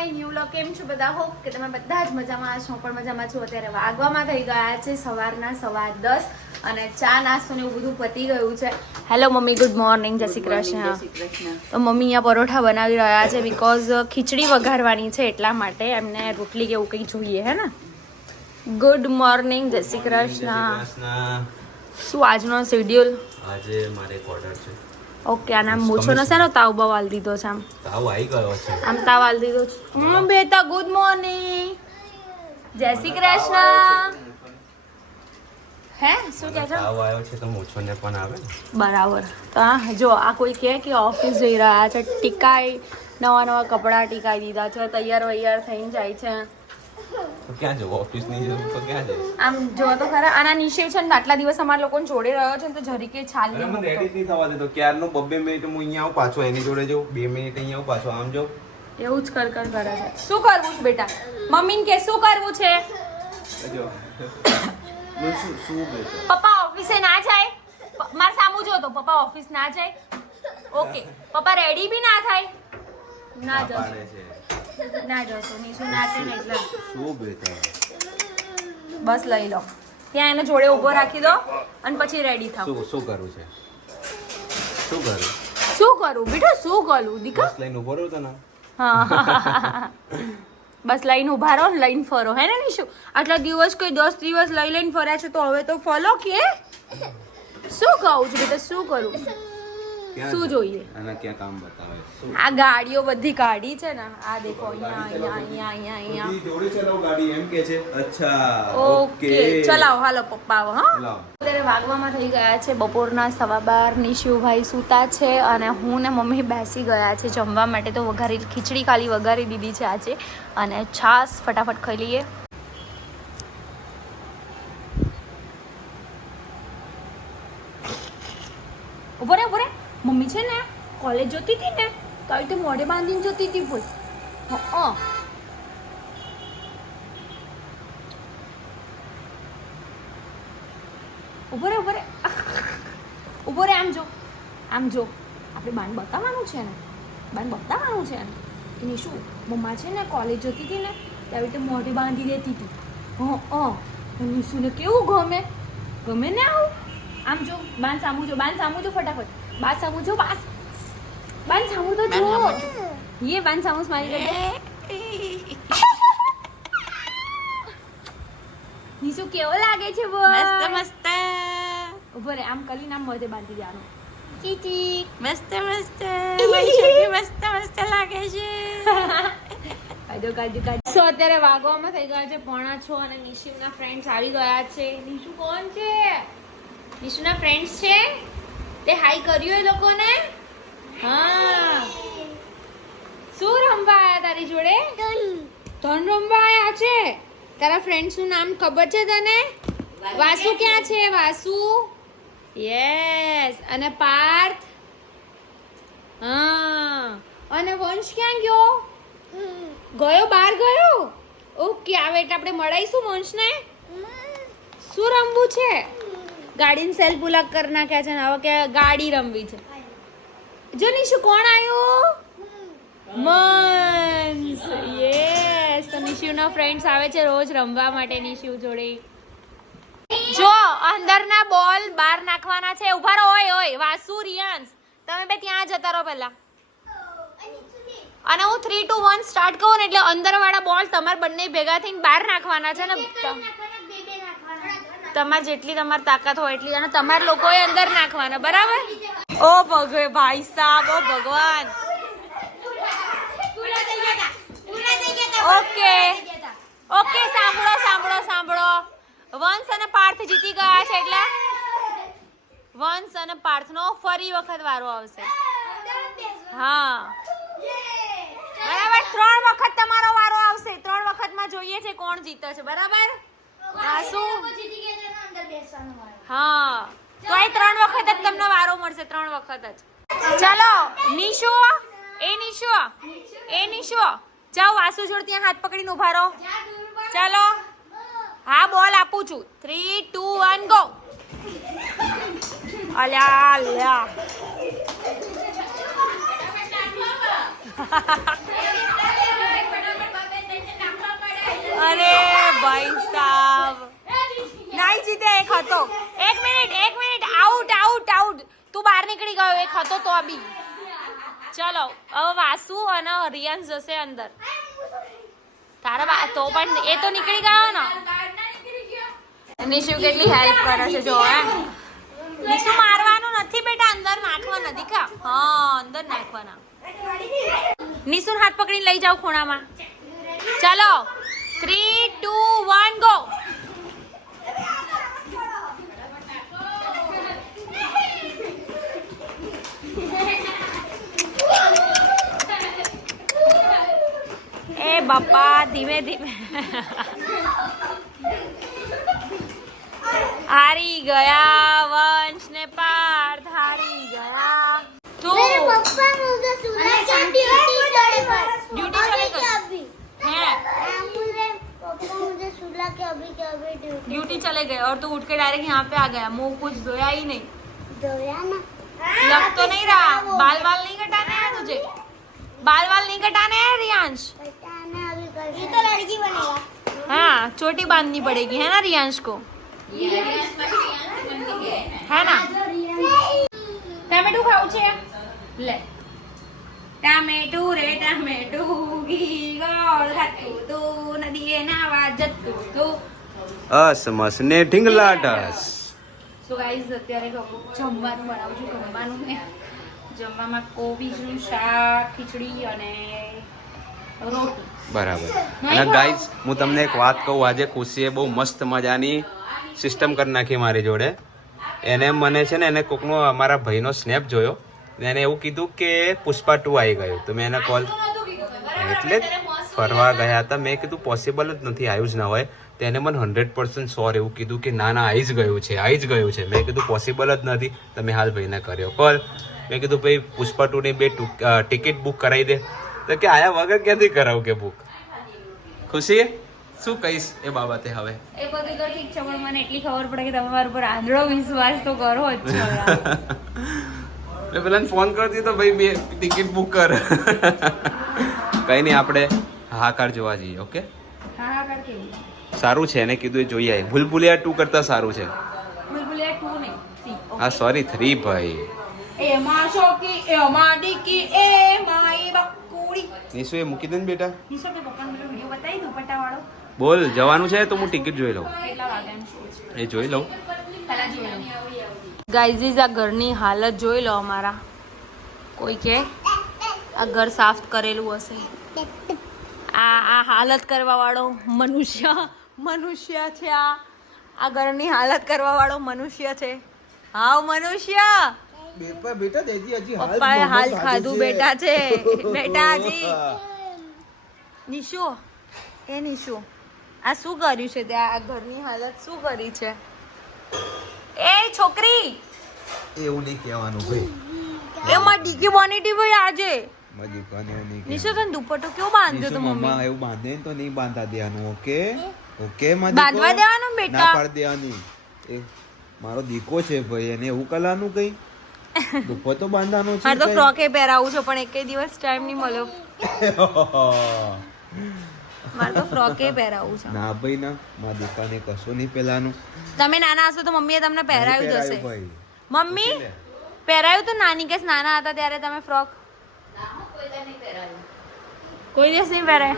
My new લો કેમ છો બધા? હોપ કે તમે બધા જ મજામાં છો પણ મજામાં છું. અત્યારે વાગવામાં થઈ ગયા છે સવારના સવા દસ અને ચા નાસ્તો ને એવું બધું પતી ગયું છે. Hello mummy. ગુડ મોર્નિંગ જય શ્રી કૃષ્ણ. તો મમ્મી અહીંયા પરોઠા બનાવી રહ્યા છે બિકોઝ ખીચડી વઘારવાની છે એટલા માટે એમને રોટલી કે એવું કંઈ જોઈએ હે ને? ગુડ મોર્નિંગ જય શ્રી કૃષ્ણ. શું આજનો શેડ્યુલ આજે મારે એક ઓર્ડર છે. ઓકે આના મૂછોનો શેનો તાવ બાવ આલ દીધો છે આમ? તાવ આવી ગયો છે. આમ તાવ આલ દીધો છે. હું બેટા ગુડ મોર્નિંગ જય શ્રી કૃષ્ણ. હે શું કહે છે? તાવ આવ્યો છે તો મૂછોને પણ આવે બરાબર. તો આ જો આ કોઈ કહે કે ઓફિસ જઈ રહ્યા છે ટીકાઈ નવા નવા કપડાં ટીકાઈ દીધા છે તૈયાર વૈયાર થઈને જાય છે. તો ક્યાં જવું? ઓફિસ નહીં જવું તો ક્યાં જઈશ આમ જો તો ખરા. આના નિશિવ છે ને આટલા દિવસ અમારા લોકોને જોડે રહ્યો છે ને તો જરીકે છાલ અરે મને રેડી નહીં થવા દેતો ક્યારનું બબ્બે મિનિટ હું અહીંયા આવું પાછો એની જોડે જઉં બે મિનિટ અહીંયા આવું પાછો આમ જાઉં. એવું જ કર કર કરે છે શું કરવું છે બેટા? મમ્મીને કે શું કરવું છે? જો. શું શું બેઠો પપ્પા ઓફિસે ના જાય? મારે સામું જો તો પપ્પા ઓફિસ ના જાય? ઓકે. પપ્પા રેડી બી ના થાય? ના જશો. ના જશો નિશુ ના છે ને એટલે. શું બેઠો બસ લઈ લો. ત્યાં એને જોડે ઊભો રાખી દો અને પછી રેડી થાવ. શું શું કરવું છે? શું કરું? શું કરું? બેટા શું કરું? દીકા બસ લઈને ઊભો રહો તને હા. બસ લઈને ઊભા રહો લઈને ફરો. હે ને નિશુ? આટલા દિવસ કોઈ દસ દિવસ લઈ લઈને ફર્યા છે તો હવે તો ફોલો કે? શું કહું છું બેટા શું કરું? શું જોઈએ? આના ક્યાં કામ બતાવે? આ ગાડીઓ બધી કાઢી છે ને. આ દેખો અહીંયા અહીંયા અહીંયા અહીંયા જોડે ચલાવો ગાડી એમ કે છે? અચ્છા ઓકે. ચલાવો હાલો પપ્પા આવો હા અત્યારે વાગવામાં થઈ ગયા છે બપોરના સવા બાર નિશિવભાઈ સૂતા છે અને હું ને મમ્મી બેસી ગયા છે જમવા માટે. તો વઘારી ખીચડી ખાલી વઘારી દીધી છે આજે. અને છાસ ફટાફટ ખાઈ લઈએ. ઊભો રે ઊભો રે. મમ્મી છે ને કોલેજ જતી હતી ને, તો આવી રીતે મોઢે બાંધીને જતી હતી ભૂલ. હા ઊભો રે ઊભો રે ઊભો રે આમ જો. આમ જો. આપણે બાન બતાવવાનું છે ને. બાન બતાવવાનું છે ને. એની શું? મમ્મા છે ને કોલેજ જતી હતી ને ત્યાં રીતે મોઢે બાંધી દેતી હતી. હં નિશુને કેવું ગમે? ગમે ને આવું? આમ જો, બાન સામું જો, બાન સામું જો ફટાફટ. બાન સામું જો બાસ બાન સામું તો જો ये बान सामूस मारी करते નિશુ કેવો લાગે છે બોલ મસ્ત મસ્ત ઉભો રે આમ કલી નામ મોઢે બાંધી દેવાનું ચીચી મસ્ત મસ્ત મારી છોકરી મસ્ત મસ્ત લાગે છે કાજો કાજો કાજો સો અત્યારે વાગવામાં થઈ ગયા છે પોણા છ અને નિશુના ફ્રેન્ડ્સ આવી ગયા છે નિશુ કોણ છે નિશુના ફ્રેન્ડ્સ છે તે હાઈ કર્યું એ લોકોને? હા. શું રમવા આયા તારી જોડે? ધન રમવા આયા છે? તારા ફ્રેન્ડ્સનું નામ ખબર છે તને? વાસુ ક્યાં છે, વાસુ? યસ અને પાર્થ? હા. અને વંશ ક્યાં ગયો? ગયો, બહાર ગયો? ઓકે આવે એટલે આપણે મળાઈશું વંશને? શું રમવું છે? ગાડીને સેલ્ફ ઉલગ કરી નાખ્યા છે હવે કે ગાડી રમવી છે. જો નિશુ કોણ આવ્યું મન્સ. યસ તો નિશુના ફ્રેન્ડ્સ આવે છે રોજ રમવા માટે નિશુ જોડે. જો, અંદરના બોલ બહાર નાખવાના છે. ઊભા રહો, ઓય ઓય. વાસુ, રિયાન્સ. તમે બે ત્યાં જતા રહો પહેલા. અને હું થ્રી ટુ વન સ્ટાર્ટ કહું ને એટલે અંદરવાળા બોલ તમારે બંને ભેગા થઈને બહાર નાખવાના છે ને. તમારે જેટલી તમારી તાકાત હોય એટલી અને તમારે લોકોએ અંદર નાખવાના બરાબર? ઓ ભગવે ભાઈ સાહેબ ઓ ભગવાન. ઓકે. ઓકે સાંભળો સાંભળો સાંભળો. વંશ અને પાર્થ જીતી ગયા છે એટલે? વંશ અને પાર્થનો ફરી વખત વારો આવશે. હા. બરાબર ત્રણ વખત તમારો વારો આવશે. ત્રણ વખતમાં જોઈએ છે કોણ જીતે છે. બરાબર? હા. તો એ ત્રણ વખત જ તમને વારો મળશે, ત્રણ વખત જ. ચાલો, નિશુ, એ નિશુ એ નિશુ. જાઓ, વાસુ જોડ ત્યાં હાથ પકડીને ઊભા રહો. ચાલો. હા, બોલ, આપું છું. થ્રી ટુ વન ગો અલ્યા અલ્યા. એક હતો. એક મિનિટ એક મિનિટ. આઉટ આઉટ આઉટ તું બહાર નીકળી ગયો. એક હતો તો બી. ચલો, હવે વાસુ અને રિયાન્સ જશે અંદર. તારા તો પણ એ તો નીકળી ગયો ને? નિશુ કેટલી હેલ્પ કરે છે, જો, હે. નિશુ મારવાનું નથી બેટા, અંદર નાખવા નથી, ખા. હા, અંદર નાખવાના. નિશુન હાથ પકડીને લઈ જાઓ ખૂણામાં. ચલો. થ્રી ટુ વન ગો બાપા ધીમે ધીમે હારી ગયા વંશ ને પાર્થ હારી ગયા તું मेरे पापा मुझे सुना के ड्यूटी चले गए ड्यूटी चले अभी के गए? अभी है हाँ, मुझे पापा मुझे सुना के अभी के अभी ड्यूटी ड्यूटी चले गए और तू उठ के डायरेक्ट यहाँ पे आ गया मुंह कुछ धोया ही नहीं धोया ना लग तो नहीं रहा बाल वाल नहीं कटाने हैं तुझे बाल वाल नहीं कटाने हैं रियांश बताना अभी कर ये तो लड़की बनेगा हाँ चोटी बांधनी पड़ेगी है ना रियांश को है ना ટામેટું ખાવું છે લે ટામેટું રે ટામેટું ઘી ગોળ ખાતું તું નદીએ નાવા જતું તું અસમસ ને ઢીંગલાટસ સો ગાઈઝ અત્યારે જમવાનું બનાવું છું જમવાનું ને જમવામાં કોબીજનું શાક ખીચડી અને રોટી બરાબર. અને ગાઈઝ હું તમને એક વાત કહું આજે ખુશીએ બહુ મસ્ત મજાની સિસ્ટમ કરી નાખી મારી જોડે. એને મને છે ને એને કોકનો અમારા ભાઈનો સ્નેપ જોયો. ને એને એવું કીધું કે પુષ્પા ટુ આવી ગયું. તો મેં એને કોલ એટલે ફરવા ગયા હતા. મેં કીધું પોસિબલ જ નથી આવ્યું જ ના હોય. તો એને મને હંડ્રેડ પર્સન્ટ સોર એવું કીધું કે ના ના આવી જ ગયું છે આવી જ ગયું છે. મેં કીધું પોસિબલ જ નથી. તમે હાલ ભાઈને કર્યો. કોલ મેં કીધું ભાઈ પુષ્પા ટુની બે ટિકિટ બુક કરાવી દે. તો કે આયા વગર ક્યાંથી કરાવું કે બુક ખુશી? શું કહીશ એ બાબતે હવે? એ બધું તો ઠીક છે પણ મને એટલી ખબર પડે કે તમે મારા ઉપર આંધળો વિશ્વાસ તો કરો જ છો. એટલે પેલા ફોન કરતી તો ભાઈ બે ટિકિટ બુક કર. કઈ નહીં આપણે હાહાકાર જોવા જઈએ ઓકે હા કેવું? સારું છે એને કીધું એ જોઈ આવી ભૂલભુલિયા ટુ કરતા સારું છે. ભૂલભુલિયા ટુ નહીં હા સોરી થ્રી ભાઈ. એમાં શોકી એમાં ડીકી એ માઈ બકુડી નિશુ એ મૂકી દે ને બેટા. નિશો તે પપ્પાનો પેલો વિડિયો બતાવી દુપટ્ટા વાળો બોલ જવાનું છે તો હું ટિકિટ જોઈ લઉં. એ જોઈ લઉં. પહેલા જોઈ લો ગાઈઝીસ આ ઘરની હાલત જોઈ લો અમારા. કોઈ કે આ ઘર સાફ કરેલું હશે. આ આ હાલત કરવા વાળો મનુષ્ય મનુષ્ય છે આ. આ ઘરની હાલત કરવા વાળો મનુષ્ય છે. હાવ મનુષ્ય! બેટા બેટા દેજી હજી પપ્પાએ હાલ ખાધું બેટા છે. બેટા હજી. નિશુ એ નિશુ. આ શું કર્યું છે ત્યાં આ ઘરની હાલત શું કરી છે? એ છોકરી! એવું નહીં કહેવાનું ભાઈ. એ માં ડીકી બોનીટી ભાઈ આજે. મજી કોને નહીં નિશુ તને દુપટ્ટો કેવો બાંધ્યો તો મમ્મી? એવું બાંધે તો નહીં બાંધતા દેવાનું ઓકે? ઓકે બાંધવા દેવાનું બેટા? ના પાડ દેવાની. એ મારો દીકો છે ભાઈ એને એવું કલાનું કઈ? દુપટ્ટો બાંધવાનો છે તો? ફ્રોકે પહેરાવું છું પણ એકેય દિવસ ટાઈમ નહીં મળ્યો. મારે તો ફ્રોકે પહેરાવું છે. ના ભાઈ ના. મા દુકાને કશું નહીં પહેલાનું. તમે નાના હશો તો મમ્મીએ તમને પહેરાવ્યું જ હશે. મમ્મી પહેરાયું તો નાની કેસ નાના હતા ત્યારે તમે ફ્રોક કોઈ દિવસ નહીં પહેરાય.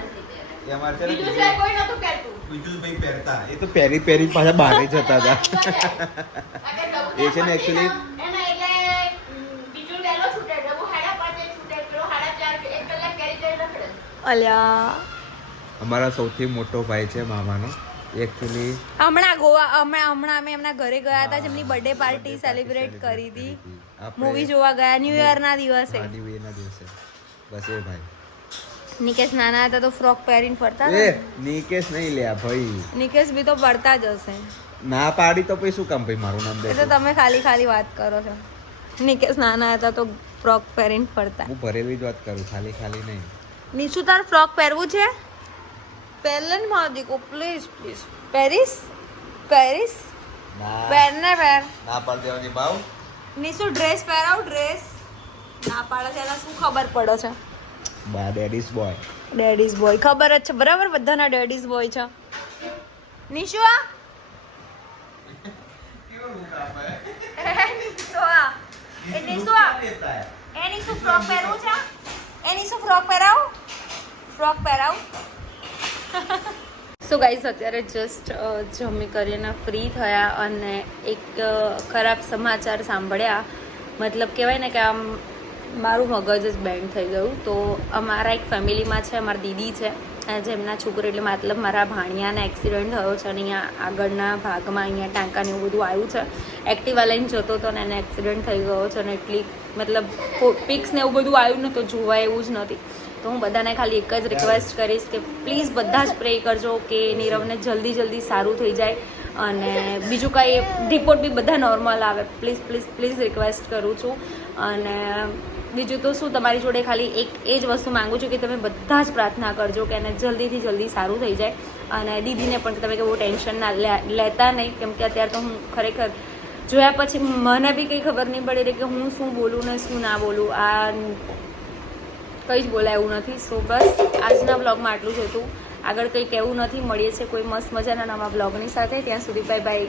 એ તો પહેરી પહેરી પાછા બહાર જતા હતા. એ છે ને એકચ્યુઅલી અલ્યા. અમારા સૌથી મોટો ભાઈ છે મામાનો. એકચ્યુઅલી હમણાં ગોવા હમણાં હમણાં અમે એમના ઘરે ગયા હતા જેમની બર્થડે પાર્ટી સેલિબ્રેટ કરી હતી. મૂવી જોવા ગયા ન્યૂ યર ના દિવસે. ના દિવસે. બસ એ ભાઈ. નિકેશ નાના હતા તો ફ્રોક પહેરીને ફરતા એ નિકેશ નહીં લ્યા ભાઈ. નિકેશ બી તો ફરતા જ હશે. ના પાડી તો પછી શું કામ ભાઈ મારું નામ તો તમે ખાલી ખાલી વાત કરો છો. નિકેશ નાના હતા તો ફ્રોક પહેરીને ફરતા. હું ભરેલી જ વાત કરું ખાલી ખાલી નહીં. નીચું તાર ફ્રોક પહેરવું છે? પહેલે ને મારો દીકો પ્લીઝ પ્લીઝ પેરિસ પેરિસ ના પહેર. ને પહેર ના પાડ દેવાની ભાવ. નીચું ડ્રેસ પહેરાવ ડ્રેસ ના પાડે છે એના શું ખબર પડે છે? બા ડેડીઝ બોય ડેડીઝ બોય ખબર જ છે બરાબર? બધાના ડેડીઝ બોય છે. નિશુ આ. તો નિશુ આ. એની શું ફ્રોક પહેરવું છે? એની શું ફ્રોક પહેરાવું. ફ્રોક પહેરાવું? સો ગાઈઝ અત્યારે જસ્ટ જમી કરીને ફ્રી થયા અને એક ખરાબ સમાચાર સાંભળ્યા. મતલબ કહેવાય ને કે આમ મારું મગજ જ બેન્ડ થઈ ગયું. તો અમારા એક ફેમિલીમાં છે, અમારી દીદી છે જેમના છોકરો એટલે મતલબ મારા ભાણિયાને એક્સિડન્ટ થયો છે અને અહીંયા આગળના ભાગમાં અહીંયા ટાંકાને એવું બધું આવ્યું છે. એક્ટિવા લઈને જતો હતો ને એને એક્સિડન્ટ થઈ ગયો છે અને એટલી, મતલબ પિક્સ ને એવું બધું આવ્યું ને તો જોવાય એવું જ નથી. તો હું બધાને ખાલી એક જ રિક્વેસ્ટ કરીશ કે પ્લીઝ બધા જ પ્રે કરજો કે નીરવને જલ્દી જલ્દી સારું થઈ જાય અને બીજું કાંઈ રિપોર્ટ બી બધા નોર્મલ આવે. પ્લીઝ પ્લીઝ પ્લીઝ રિક્વેસ્ટ કરું છું. અને બીજું તો શું, તમારી જોડે ખાલી એક એ જ વસ્તુ માંગુ છું કે તમે બધા જ પ્રાર્થના કરજો કે એને જલ્દીથી જલ્દી સારું થઈ જાય. અને દીદીને પણ તમે કે બહુ ટેન્શન ના લેતા નહીં, કેમ કે અત્યારે તો હું ખરેખર જોયા પછી મને બી કંઈ ખબર નહીં પડી રહી કે હું શું બોલું ને શું ના બોલું. આ કંઈ જ બોલાય નથી. સો બસ આજના બ્લોગમાં આટલું જ હતું. આગળ કંઈ કહેવું નથી. મળીએ છીએ કોઈ મસ્ત મજાના નવા બ્લોગની સાથે. ત્યાં સુધી બાય બાય